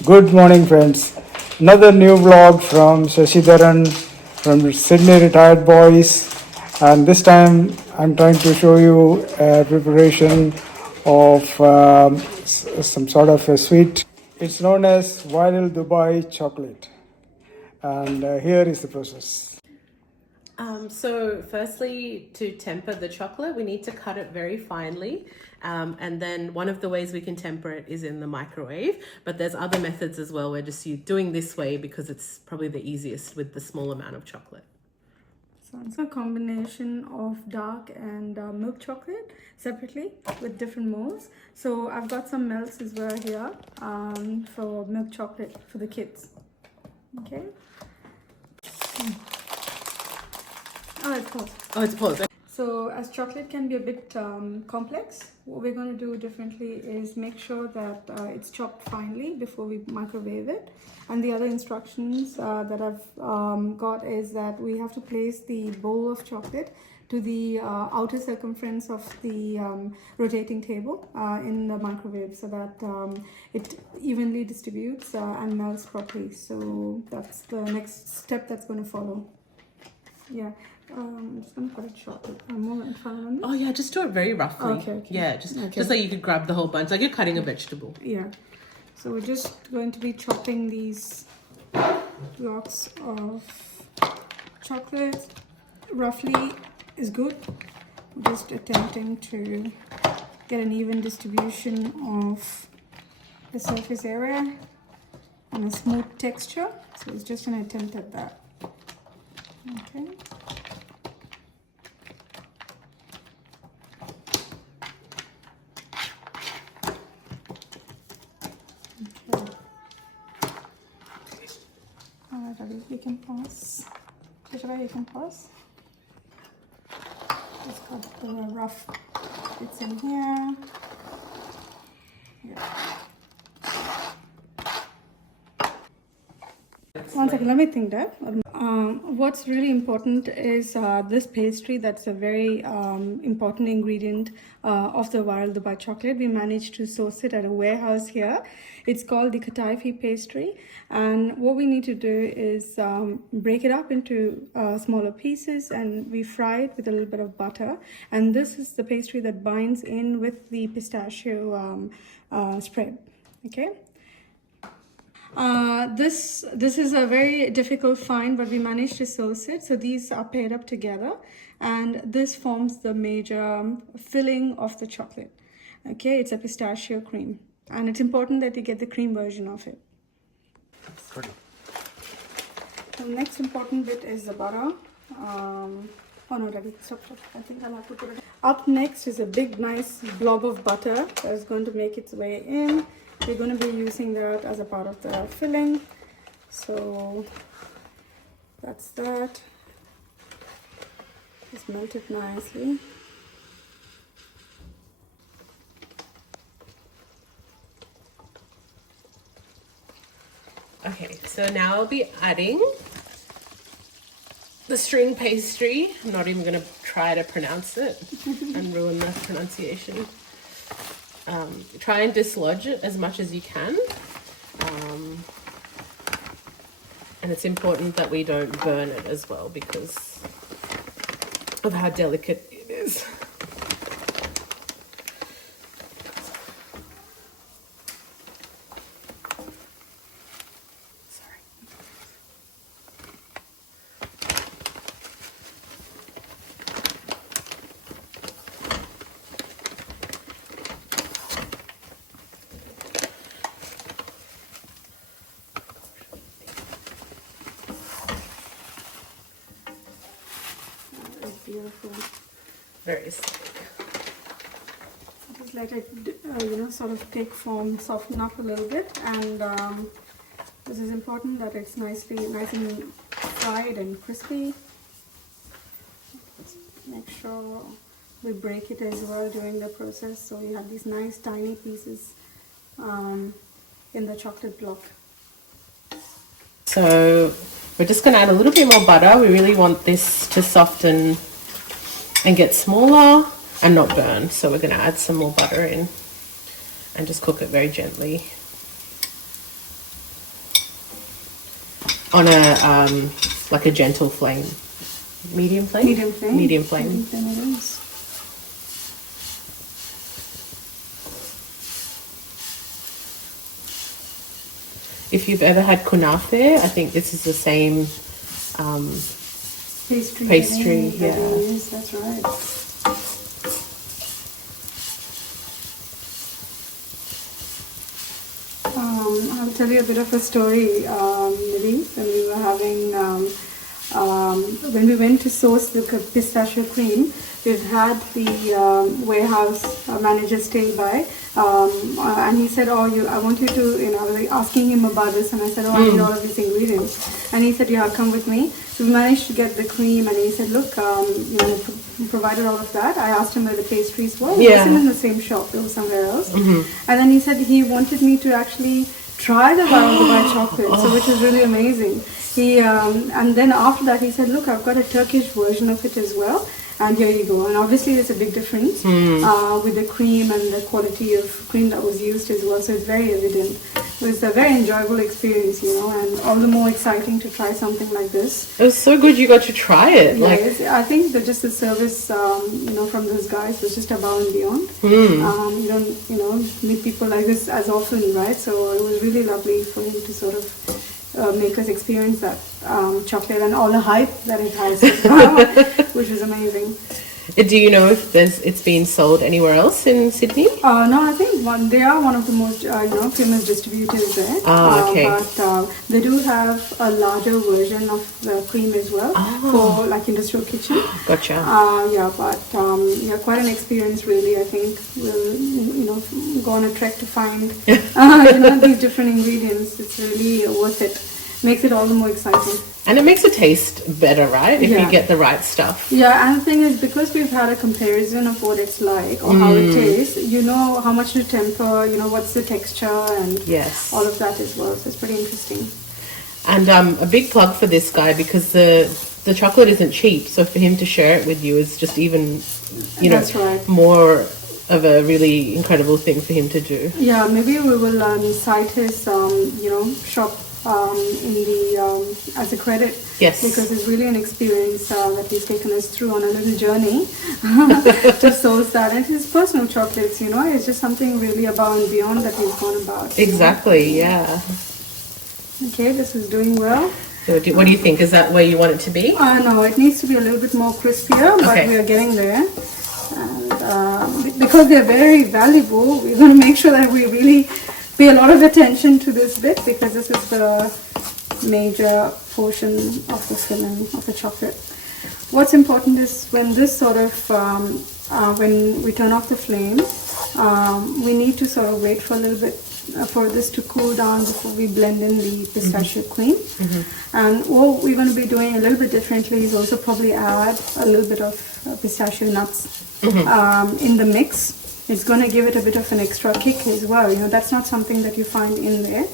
Good morning, friends. Another new vlog from Shashidharan from Sydney Retired Boys, and this time I'm trying to show you a preparation of some sort of a sweet. It's known as Viral Dubai chocolate, and here is the process. So firstly, to temper the chocolate, we need to cut it very finely. And then one of the ways we can temper it is in the microwave. But there's other methods as well. We're just doing this way because it's probably the easiest with the small amount of chocolate. So it's a combination of dark and milk chocolate separately with different molds. So I've got some melts as well here for milk chocolate for the kids. Okay. Oh, it's paused. Oh, it's paused. So as chocolate can be a bit complex, what we're going to do differently is make sure that it's chopped finely before we microwave it. And the other instructions that I've got is that we have to place the bowl of chocolate to the outer circumference of the rotating table in the microwave so that it evenly distributes and melts properly. So that's the next step that's going to follow. Yeah. I'm just going to cut it short. Oh yeah, just do it very roughly. Okay. Yeah, just so you could grab the whole bunch, like you're cutting a vegetable. Yeah. So we're just going to be chopping these blocks of chocolate. Roughly is good. We're just attempting to get an even distribution of the surface area and a smooth texture. So it's just an attempt at that. Okay. You can pause. You can pause. Just got the rough bits in here. Yeah. One second, let me think that. What's really important is this pastry. That's a very important ingredient of the Viral Dubai chocolate. We managed to source it at a warehouse here. It's called the Kataifi pastry. And what we need to do is break it up into smaller pieces, and we fry it with a little bit of butter. And this is the pastry that binds in with the pistachio spread. Okay. This is a very difficult find, but we managed to source it. So these are paired up together, and this forms the major filling of the chocolate. Okay, it's a pistachio cream, and it's important that you get the cream version of it. Good. The next important bit is the butter. Oh no, Ravi, stop. I think I'll have to put it. Up next is a big, nice blob of butter that's going to make its way in. We're going to be using that as a part of the filling. So that's that. Just melt it nicely. Okay, so now I'll be adding the string pastry. I'm not even going to try to pronounce it and ruin the pronunciation. Try and dislodge it as much as you can. And it's important that we don't burn it as well because of how delicate it is. Beautiful. Very slick. Just let it, sort of take form, soften up a little bit, and this is important that it's nice and fried and crispy. Let's make sure we break it as well during the process, so you have these nice tiny pieces in the chocolate block. So we're just going to add a little bit more butter. We really want this to soften and get smaller and not burn. So we're going to add some more butter in and just cook it very gently. on a like a gentle flame. Medium flame? Medium flame. Medium flame. Then it is. If you've ever had kunafe, I think this is the same pastry, that yeah. it is, that's right. I'll tell you a bit of a story, Nidhi, when we were having, when we went to source the pistachio cream, we've had the warehouse manager stay by, and he said, "Oh, I want you to, I was like asking him about this, and I said, "Oh, I need all of these ingredients," and he said, "Yeah, come with me." So we managed to get the cream, and he said, "Look, provided all of that." I asked him where the pastries were. It wasn't in the same shop; it was somewhere else. And then he said he wanted me to actually try the white chocolate, so which is really amazing. He and then after that he said, "Look, I've got a Turkish version of it as well." And here you go. And obviously there's a big difference with the cream and the quality of cream that was used as well. So it's very evident. It was a very enjoyable experience, and all the more exciting to try something like this. It was so good you got to try it. Yes, I think that just the service, from those guys was just above and beyond. You don't, meet people like this as often, right? So it was really lovely for him to sort of make us experience that chocolate and all the hype that it has as well, which is amazing. Do you know if it's been sold anywhere else in Sydney? No, I think they are one of the most famous distributors there. Okay. But they do have a larger version of the cream as well for like industrial kitchen. Gotcha. Quite an experience really. I think we'll go on a trek to find these different ingredients. It's really worth it. Makes it all the more exciting. And it makes it taste better, right? If you get the right stuff. Yeah, and the thing is, because we've had a comparison of what it's like or how it tastes, you know how much to temper, what's the texture and all of that as well. So it's pretty interesting. And a big plug for this guy, because the chocolate isn't cheap. So for him to share it with you is just even, That's right. more of a really incredible thing for him to do. Yeah, maybe we will cite his, shop in the as a credit. Yes. Because it's really an experience that he's taken us through on a little journey to source that. And his personal chocolates, it's just something really above and beyond that he's gone about. Exactly, yeah. Okay, this is doing well. So what do you think? Is that where you want it to be? No, it needs to be a little bit more crispier, but we are getting there. And because they're very valuable, we're going to make sure that we really pay a lot of attention to this bit, because this is the major portion of the filling of the chocolate. What's important is when this sort of, when we turn off the flame, we need to sort of wait for a little bit for this to cool down before we blend in the pistachio cream. And what we're going to be doing a little bit differently is also probably add a little bit of pistachio nuts in the mix. It's going to give it a bit of an extra kick as well. That's not something that you find in there.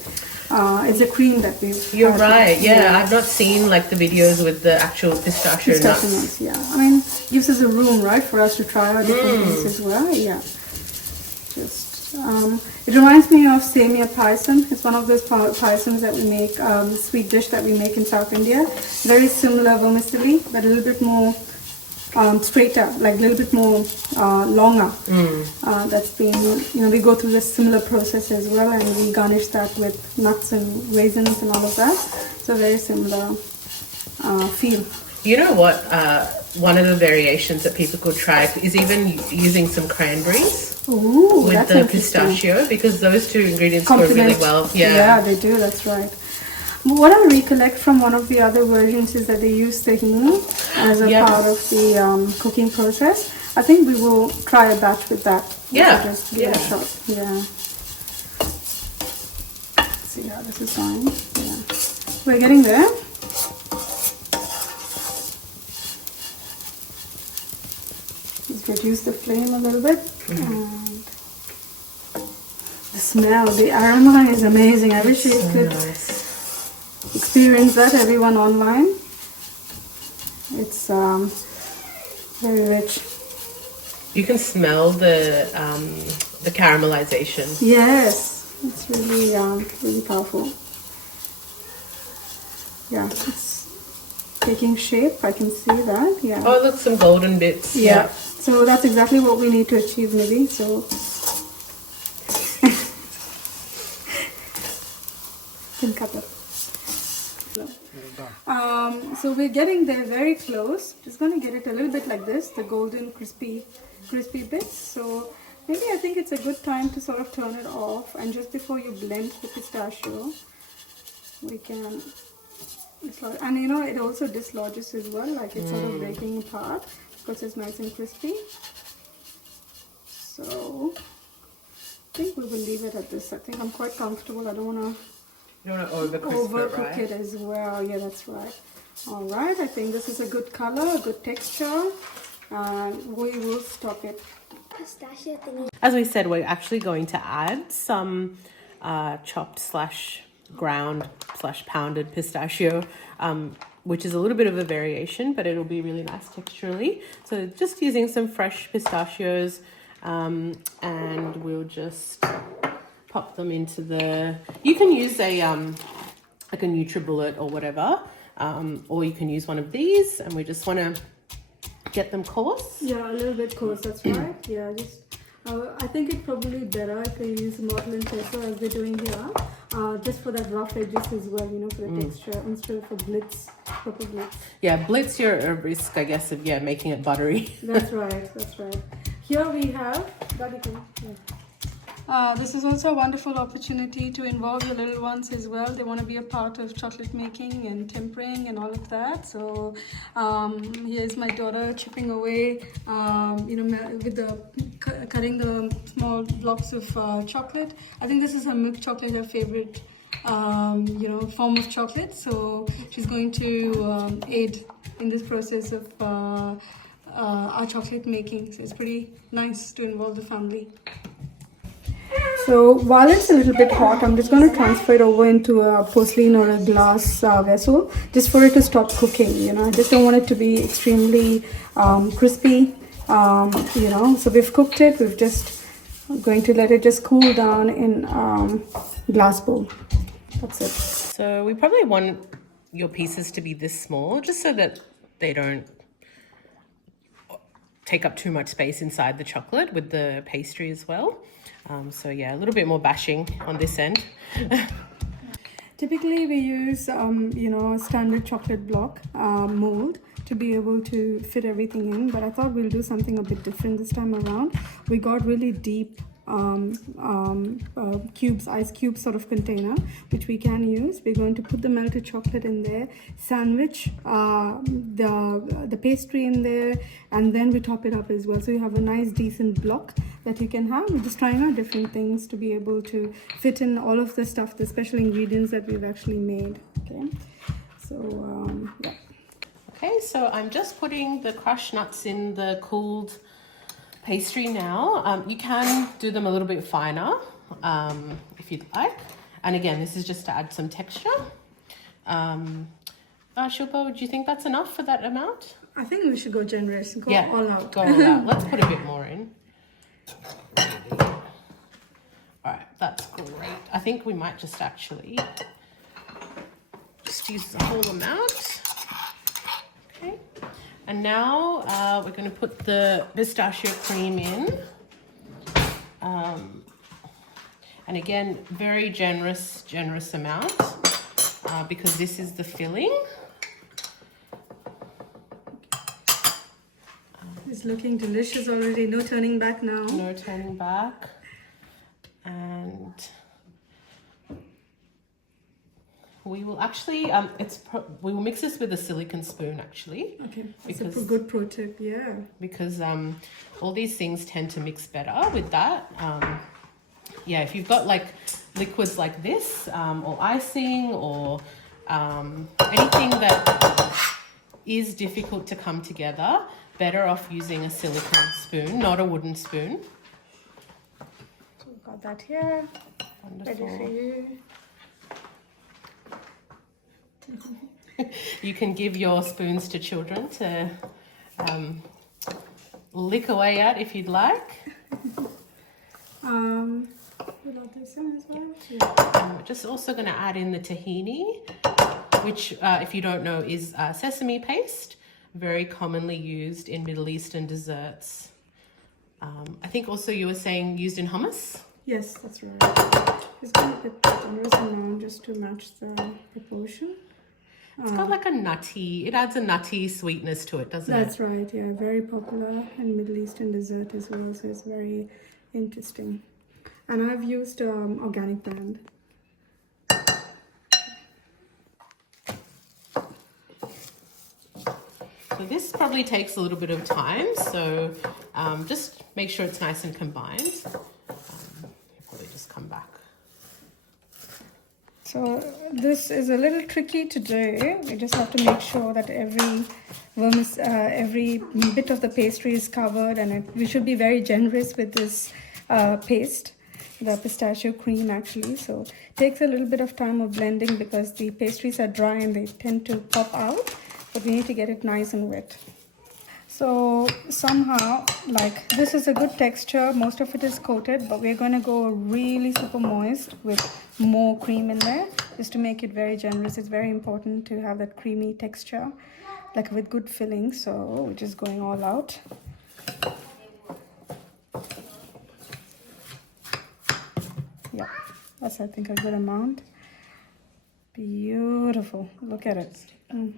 It's a cream that we've... You're right, yeah. I've not seen like the videos with the actual pistachio nuts. Yeah. I mean, gives us a room, right, for us to try out different things as well. Yeah. Just... it reminds me of semia payasam. It's one of those payasams that we make, sweet dish that we make in South India. Very similar vermicelli, but a little bit more straighter, like a little bit more longer. That's been, we go through this similar process as well, and we garnish that with nuts and raisins and all of that. So very similar feel. You know what? One of the variations that people could try is even using some cranberries with the pistachio, because those two ingredients go really well. Yeah, they do. That's right. What I recollect from one of the other versions is that they use tahini as a part of the cooking process. I think we will try a batch with that. Yeah. Just give it a shot. Yeah. Let's see how this is going. Yeah. We're getting there. Just reduce the flame a little bit. And the smell, the aroma is amazing. I wish you could experience that, everyone online. It's very rich. You can smell the caramelization. Yes, it's really really powerful. yeah, it's taking shape. I can see that. Yeah. Oh, look, some golden bits. Yeah. So that's exactly what we need to achieve, maybe. So can cut that. So we're getting there very close. Just going to get it a little bit like this, the golden crispy bits. So maybe I think it's a good time to sort of turn it off, and just before you blend the pistachio, we can dislodge. And you know, it also dislodges as well, like it's sort of breaking apart because it's nice and crispy. So I think we will leave it at this. I think I'm quite comfortable. I don't want to You don't want to overcook it as well. Yeah, that's right. All right, I think this is a good color, a good texture, and we will stop it. Pistachio thingy. As we said, we're actually going to add some chopped / ground / pounded pistachio, which is a little bit of a variation, but it'll be really nice texturally. So just using some fresh pistachios, and we'll just pop them into the, you can use a like a NutriBullet or whatever, or you can use one of these, and we just want to get them coarse. Yeah, a little bit coarse, that's right. Yeah, just I think it's probably better if we use mortar and pestle as we're doing here, just for that rough edges as well, you know, for the texture, instead of a proper blitz. Yeah, blitz, you're at risk, I guess, of making it buttery. That's right, that's right. Here we have, this is also a wonderful opportunity to involve your little ones as well. They want to be a part of chocolate making and tempering and all of that. So here's my daughter chipping away, you know, with the cutting the small blocks of chocolate. I think this is her milk chocolate, her favorite, you know, form of chocolate. So she's going to aid in this process of our chocolate making. So it's pretty nice to involve the family. So while it's a little bit hot, I'm just going to transfer it over into a porcelain or a glass vessel, just for it to stop cooking. You know, I just don't want it to be extremely crispy. You know, so we've cooked it. We're just going to let it just cool down in glass bowl. That's it. So we probably want your pieces to be this small, just so that they don't take up too much space inside the chocolate with the pastry as well. So yeah, a little bit more bashing on this end. Typically we use, you know, standard chocolate block mold to be able to fit everything in, but I thought we'll do something a bit different this time around. We got really deep cubes, ice cube sort of container, which we can use. We're going to put the melted chocolate in there, sandwich the pastry in there, and then we top it up as well. So you have a nice decent block that you can have. We're just trying out different things to be able to fit in all of the stuff, the special ingredients that we've actually made. Okay, so yeah. Okay, so I'm just putting the crushed nuts in the cooled pastry now. You can do them a little bit finer if you'd like. And again, this is just to add some texture. Shilpa, do you think that's enough for that amount? I think we should go generous, go all out. Go all out. Let's put a bit more in. All right, that's great. I think we might just actually just use the whole amount. Okay. And now we're going to put the pistachio cream in. And again, very generous amount because this is the filling. It's looking delicious already. No turning back now. No turning back. And we will actually, we will mix this with a silicone spoon actually. Okay, that's a good pro tip, yeah. Because all these things tend to mix better with that. Yeah, if you've got like liquids like this, or icing, or anything that is difficult to come together, better off using a silicone spoon, not a wooden spoon. So we've got that here. Wonderful. Ready for you. You can give your spoons to children to lick away at if you'd like. We'll add this in as well. Yeah. We're just also going to add in the tahini. which, if you don't know, is sesame paste, very commonly used in Middle Eastern desserts. I think also you were saying used in hummus? Yes, that's right. It's going to be a generous amount just to match the proportion. It's got like a nutty, it adds a nutty sweetness to it, doesn't it? That's right, yeah. Very popular in Middle Eastern dessert as well, so it's very interesting. And I've used organic brand. So this probably takes a little bit of time, so just make sure it's nice and combined. You'll probably just come back. So this is a little tricky to do. We just have to make sure that every bit of the pastry is covered, and we should be very generous with this paste, the pistachio cream actually. So it takes a little bit of time of blending because the pastries are dry and they tend to pop out, but we need to get it nice and wet. So somehow, like, this is a good texture. Most of it is coated, but we're going to go really super moist with more cream in there just to make it very generous. It's very important to have that creamy texture, like with good filling. So we're just going all out. Yeah, that's, I think, a good amount. Beautiful. Look at it. You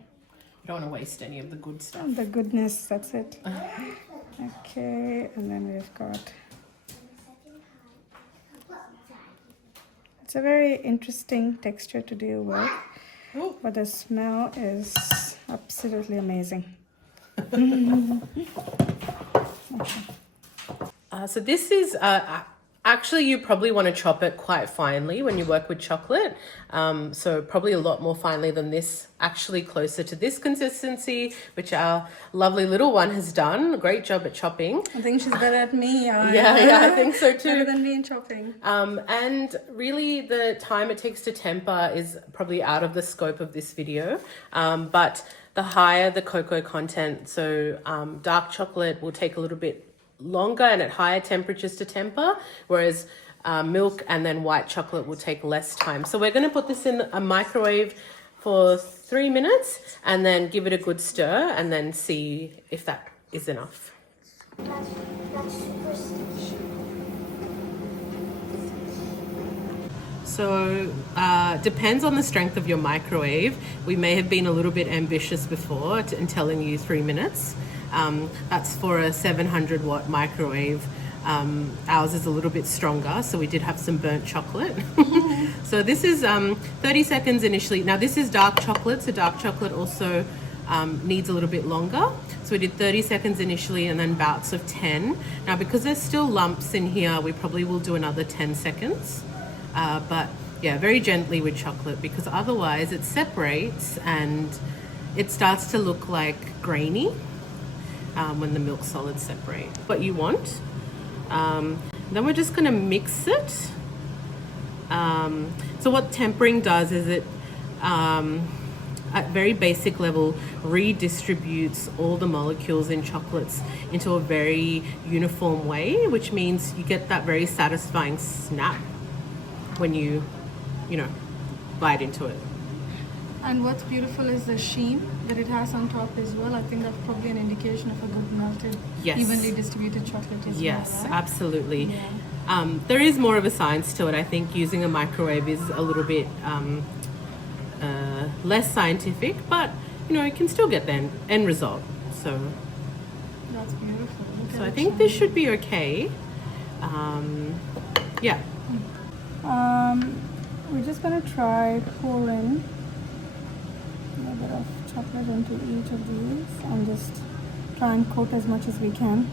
don't want to waste any of the good stuff. The goodness, that's it. Okay, and then we've got... It's a very interesting texture to deal with, but the smell is absolutely amazing. Okay. So this is... actually, you probably want to chop it quite finely when you work with chocolate. So probably a lot more finely than this, actually closer to this consistency, which our lovely little one has done. Great job at chopping. I think she's better at me. Yeah, I think so too. Better than me in chopping. And really the time it takes to temper is probably out of the scope of this video. But the higher the cocoa content, so dark chocolate will take a little bit longer and at higher temperatures to temper, whereas milk and then white chocolate will take less time. So we're going to put this in a microwave for 3 minutes and then give it a good stir and then see if that is enough. That's superstition. So depends on the strength of your microwave. We may have been a little bit ambitious before in telling you 3 minutes. That's for a 700 watt microwave. Ours is a little bit stronger, so we did have some burnt chocolate. So this is 30 seconds initially. Now this is dark chocolate, so dark chocolate also needs a little bit longer. So we did 30 seconds initially and then bouts of 10. Now because there's still lumps in here, we probably will do another 10 seconds. But yeah, very gently with chocolate, because otherwise it separates and it starts to look like grainy. When the milk solids separate. What you want. Then we're just going to mix it. So what tempering does is it, at very basic level, redistributes all the molecules in chocolates into a very uniform way, which means you get that very satisfying snap when you bite into it. And what's beautiful is the sheen that it has on top as well. I think that's probably an indication of a good melted, evenly distributed chocolate as well. Yes, right? Absolutely. Yeah. There is more of a science to it. I think using a microwave is a little bit less scientific, but you can still get the end result. So That's beautiful. Look at I it think shine. this should be okay. Yeah. We're just going to try pouring a little bit of chocolate into each of these and just try and coat as much as we can.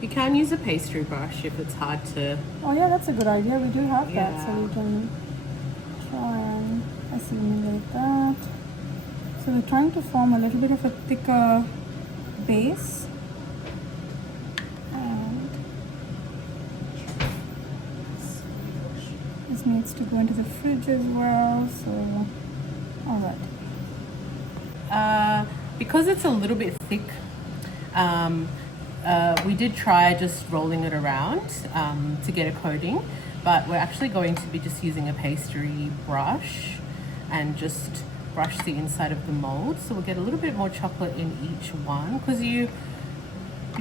You can use a pastry brush if it's hard to... Oh yeah, that's a good idea. We do have that, so Yeah. we can try and assimilate that. So we're trying to form a little bit of a thicker base. And this needs to go into the fridge as well, so alright. Because it's a little bit thick, we did try just rolling it around to get a coating, but we're actually going to be just using a pastry brush and just brush the inside of the mold. So we'll get a little bit more chocolate in each one, because you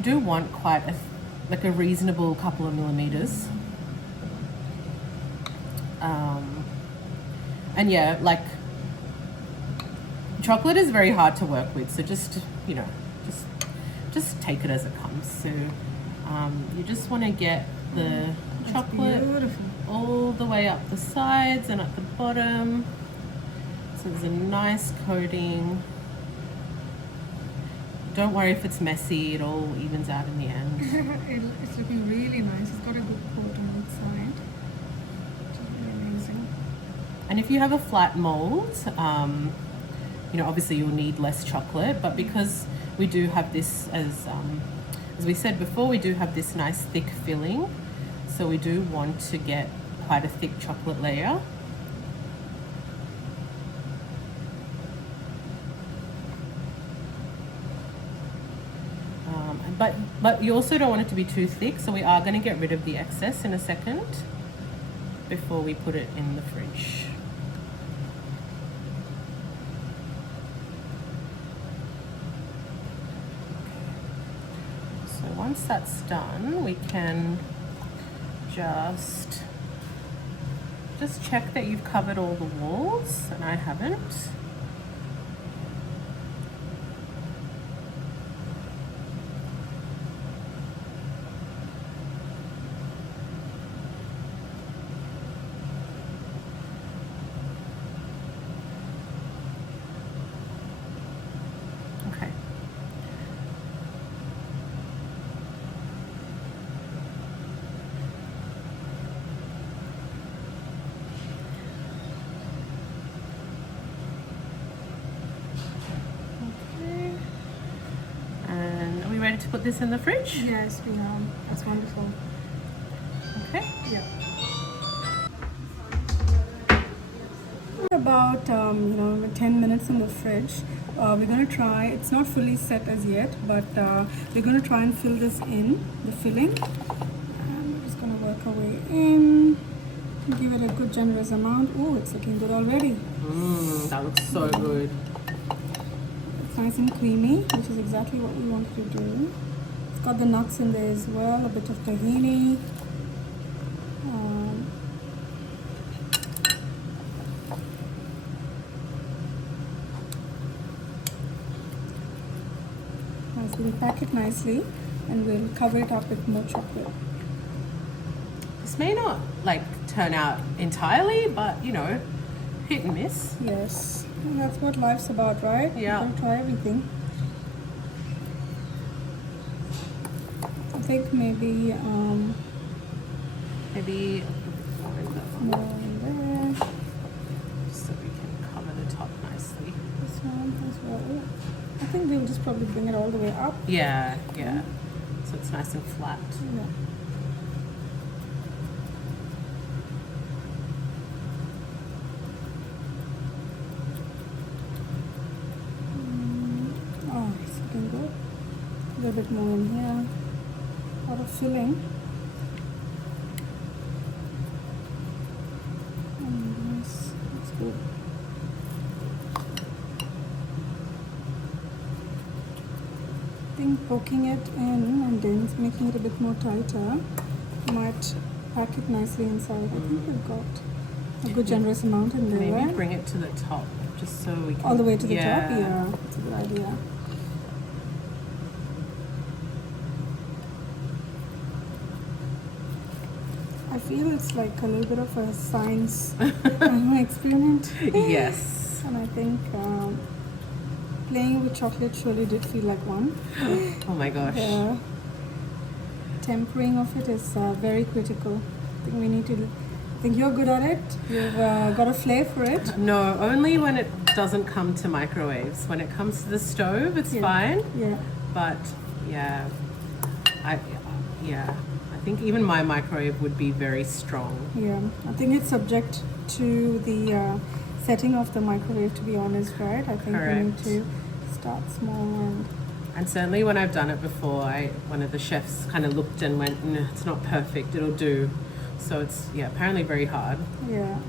do want quite a reasonable couple of millimeters. And yeah, like, chocolate is very hard to work with, so just, you know, just take it as it comes. So you just want to get the chocolate all the way up the sides and at the bottom, so there's a nice coating. Don't worry if it's messy, it all evens out in the end. It's looking really nice. It's got a good coat on each side. Which is really amazing. And if you have a flat mold, you know, obviously you'll need less chocolate, but because we do have this, as we said before, we do have this nice thick filling, so we do want to get quite a thick chocolate layer. But you also don't want it to be too thick, so we are going to get rid of the excess in a second before we put it in the fridge. So once that's done, we can just check that you've covered all the walls, and I haven't. Ready to put this in the fridge? Yes, we are. That's wonderful. Okay. Yeah. About 10 minutes in the fridge. We're going to try. It's not fully set as yet, but we're going to try and fill this in, the filling. And we're just going to work our way in. Give it a good generous amount. Oh, it's looking good already. That looks so good. Nice and creamy, which is exactly what we wanted to do. It's got the nuts in there as well, a bit of tahini. Nice, we'll pack it nicely and we'll cover it up with more chocolate. This may not like turn out entirely, but you know, hit and miss. Yes. And that's what life's about, right? Yeah. You gotta try everything. I think maybe more in there. so we can cover the top nicely. This one as well. I think we'll just probably bring it all the way up. Yeah, yeah. So it's nice and flat. Yeah. It's looking good. A little bit more in here. A lot of filling. Yes, that's good. I think poking it in and then making it a bit more tighter might pack it nicely inside. I think we've got a good generous amount in there. Maybe right? bring it to the top, just so we can... All the way to the top? Yeah. Yeah, that's a good idea. I feel it's like a little bit of a science experiment. Yes. And I think playing with chocolate surely did feel like one. Oh my gosh. The tempering of it is very critical. I think we need to... I think you're good at it. You've got a flair for it. No, only when it doesn't come to microwaves. When it comes to the stove, it's Yeah. fine. Yeah. But yeah, I think even my microwave would be very strong. Yeah. I think it's subject to the setting of the microwave, to be honest, right? I think we need Correct. to start small And certainly when I've done it before, one of the chefs kind of looked and went, no, it's not perfect, it'll do. So it's, yeah, apparently very hard. yeah.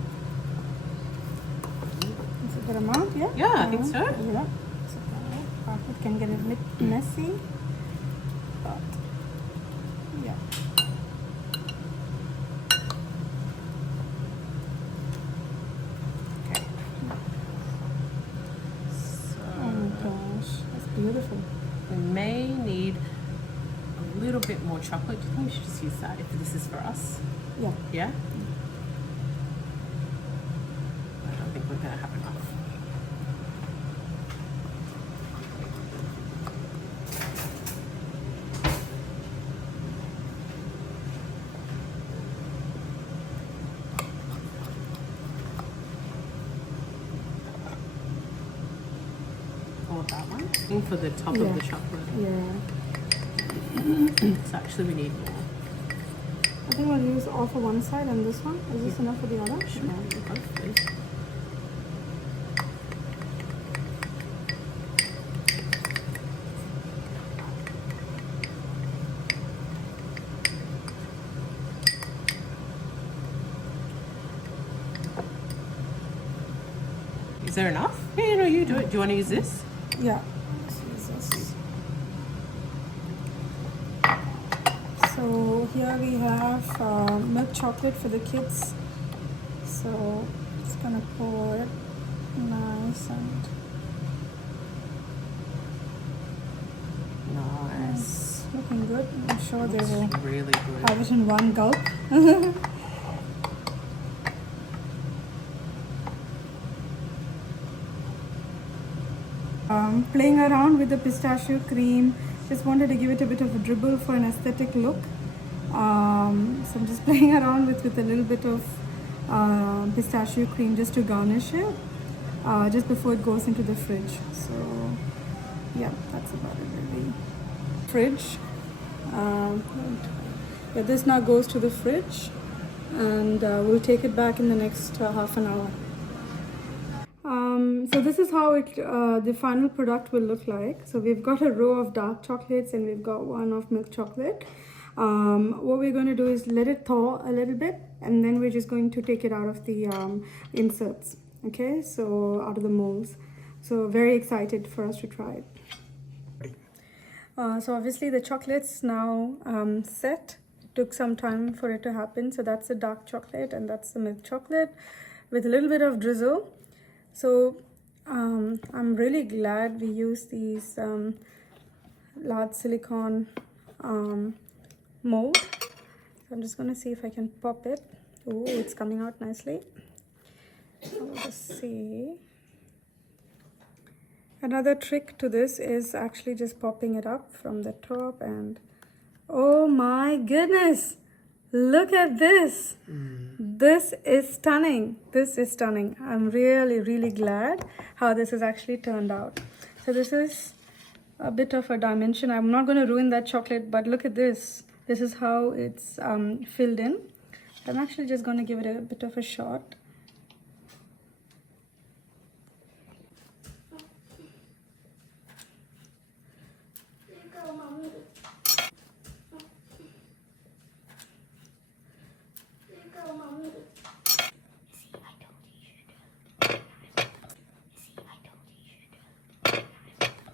Good amount, yeah? Yeah, I think so. Yeah. So, it can get a bit messy, but yeah. Okay. Oh my gosh, that's beautiful. We may need a little bit more chocolate. Do you think we should just use that if this is for us? Yeah. Yeah? I don't think we're going to have enough. Or that one? I think for the top of the chocolate. Yeah. So actually we need more. I think I'll use all for one side and this one. Is this enough for the other? Sure, hopefully. Is there enough? Yeah, no, you do it. Do you want to use this? Yeah. Let's use this. So here we have milk chocolate for the kids. So it's gonna pour it nice and Nice. looking good. I'm sure they will It's really good. have it in one gulp. Playing around with the pistachio cream, just wanted to give it a bit of a dribble for an aesthetic look. So I'm just playing around with a little bit of pistachio cream just to garnish it, just before it goes into the fridge. So yeah, that's about it really. Fridge. Yeah, this now goes to the fridge, and we'll take it back in the next half an hour. So this is how the final product will look like. So we've got a row of dark chocolates and we've got one of milk chocolate. What we're going to do is let it thaw a little bit, and then we're just going to take it out of the inserts. Okay, so out of the molds. So very excited for us to try it. So obviously the chocolate's now set. It took some time for it to happen. So that's the dark chocolate and that's the milk chocolate with a little bit of drizzle. So I'm really glad we used these large silicone mold. So I'm just going to see if I can pop it. Oh, it's coming out nicely. I'll just see. Another trick to this is actually just popping it up from the top, and oh my goodness, look at this. This is stunning. This is stunning. I'm really glad how this has actually turned out. So this is a bit of a dimension. I'm not going to ruin that chocolate, but look at this. This is how it's filled in. I'm actually just going to give it a bit of a shot.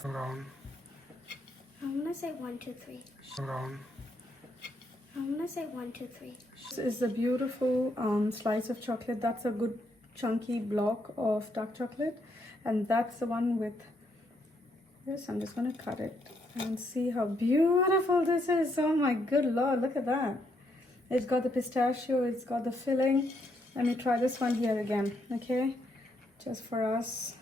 Wrong. I'm gonna say 1, 2, 3. Wrong. I'm gonna say 1, 2, 3. This is a beautiful slice of chocolate. That's a good chunky block of dark chocolate, and that's the one with this. I'm just going to cut it and see how beautiful this is. Oh my good lord, look at that. It's got the pistachio, it's got the filling. Let me try this one here again, okay, just for us.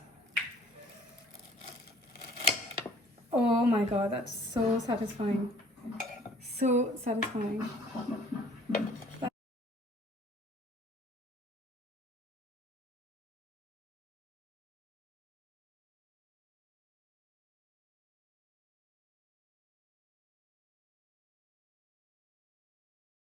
Oh my god, that's so satisfying. So satisfying.